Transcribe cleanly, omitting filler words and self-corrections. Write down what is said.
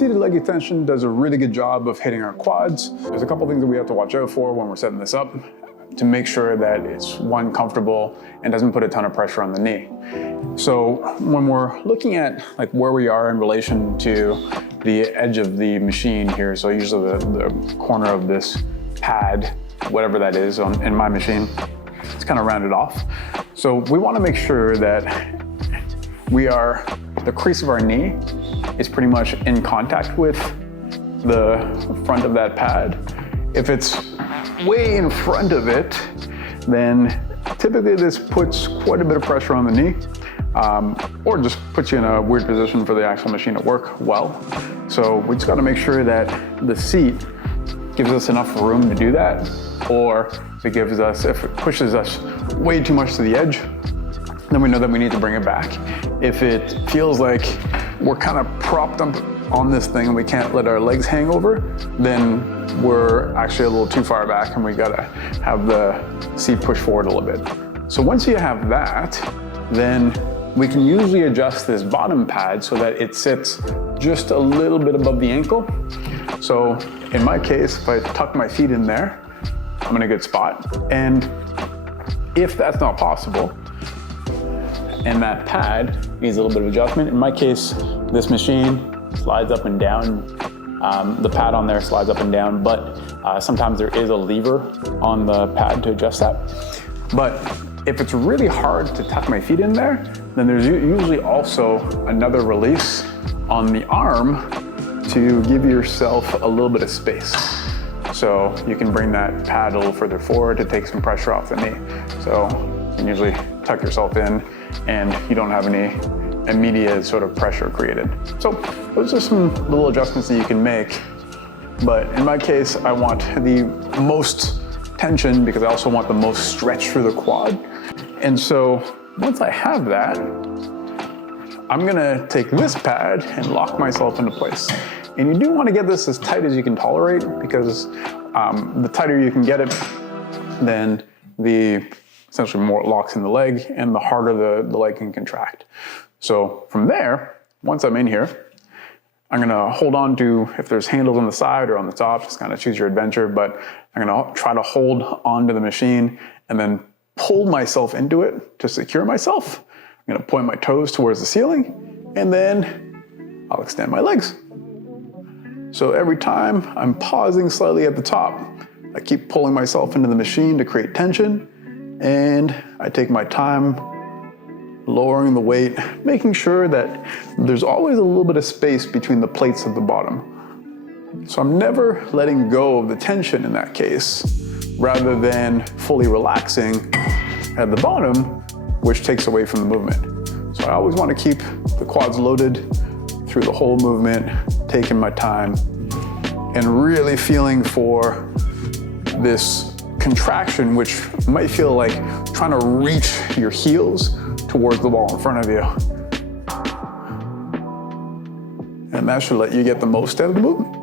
seated leg extension does a really good job of hitting our quads. There's a couple things that we have to watch out for when we're setting this up to make sure that it's, one, comfortable and doesn't put a ton of pressure on the knee. So when we're looking at like where we are in relation to the edge of the machine here, so usually the corner of this pad, whatever that is in my machine, it's kind of rounded off. So we want to make sure that the crease of our knee is pretty much in contact with the front of that pad. If it's way in front of it, then typically this puts quite a bit of pressure on the knee, or just puts you in a weird position for the actual machine to work well. So we just got to make sure that the seat gives us enough room to do that, or if it pushes us way too much to the edge, then we know that we need to bring it back. If it feels like we're kind of propped up on this thing and we can't let our legs hang over, then we're actually a little too far back and we gotta have the seat push forward a little bit. So once you have that, then we can usually adjust this bottom pad so that it sits just a little bit above the ankle. So in my case, if I tuck my feet in there, I'm in a good spot. And if that's not possible, and that pad needs a little bit of adjustment, in my case, this machine slides up and down. The pad on there slides up and down, but sometimes there is a lever on the pad to adjust that. But if it's really hard to tuck my feet in there, then there's usually also another release on the arm to give yourself a little bit of space. So you can bring that pad a little further forward to take some pressure off the knee. So you can usually tuck yourself in and you don't have any immediate sort of pressure created. So those are some little adjustments that you can make. But in my case, I want the most tension because I also want the most stretch through the quad. And so once I have that, I'm gonna take this pad and lock myself into place. And you do want to get this as tight as you can tolerate, because the tighter you can get it, then the essentially more it locks in the leg and the harder the leg can contract. So from there, once I'm in here, I'm gonna hold on to, if there's handles on the side or on the top, just kind of choose your adventure, but I'm gonna try to hold onto the machine and then pull myself into it to secure myself. I'm gonna point my toes towards the ceiling and then I'll extend my legs. So every time I'm pausing slightly at the top, I keep pulling myself into the machine to create tension, and I take my time lowering the weight, making sure that there's always a little bit of space between the plates at the bottom. So I'm never letting go of the tension in that case, rather than fully relaxing at the bottom, which takes away from the movement. So I always want to keep the quads loaded through the whole movement, taking my time and really feeling for this contraction, which might feel like trying to reach your heels towards the wall in front of you. And that should let you get the most out of the movement.